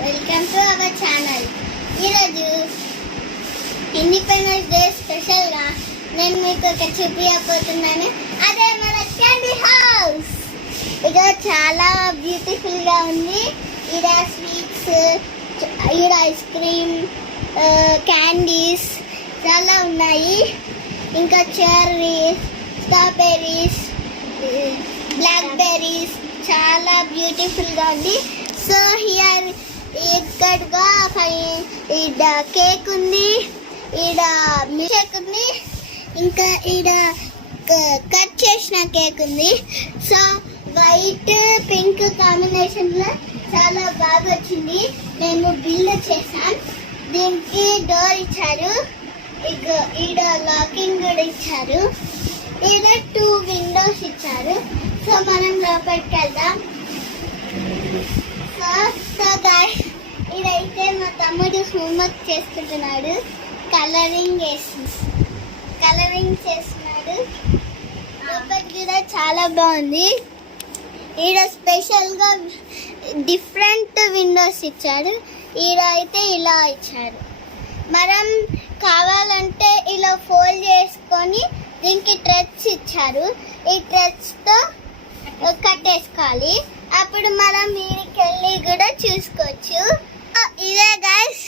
Welcome to our channel. ఈరోజు independence day స్పెషల్గా నేను మీకు ఒక చూపించబోతున్నాను. అదే మన క్యాండీ హౌస్. ఇక చాలా బ్యూటిఫుల్గా ఉంది. ఈడ స్వీట్స్, ఈడ ఐస్ క్రీమ్, క్యాండీస్ చాలా ఉన్నాయి. ఇంకా చెర్రీస్, స్ట్రాబెర్రీస్, బ్లాక్బెర్రీస్ చాలా బ్యూటిఫుల్గా ఉంది. సో హియర్ ఇక్కడగా ఈడ కేక్ ఉంది, ఈడ మిల్క్ ఉంది, ఇంకా ఈడ కట్ చేసిన కేక్ ఉంది. సో వైట్ పింక్ కాంబినేషన్లో చాలా బాగా వచ్చింది. మేము బిల్డ్ చేసాం. దీనికి డోర్ ఇచ్చారు, ఇక ఈడ లాకింగ్ కూడా ఇచ్చారు. ఈడ 2 విండోస్ ఇచ్చారు. సో మనం లోపలికి వెళ్దాం. సో గాయ్స్, ఇదైతే మా తమ్ముడు హోంవర్క్ చేసుకుంటున్నాడు. కలరింగ్ చేస్తున్నాడు. లోపలికి కూడా చాలా బాగుంది. ఈడ స్పెషల్గా డిఫరెంట్ విండోస్ ఇచ్చాడు. ఈడ అయితే ఇలా ఇచ్చారు. మనం కావాలంటే ఇలా ఫోల్డ్ చేసుకొని దీనికి థ్రెడ్స్ ఇచ్చారు. ఈ థ్రెడ్స్తో కట్టేసుకోవాలి. అప్పుడు మనం వీడికి వెళ్ళి కూడా చూసుకోవచ్చు. ఇదే గైస్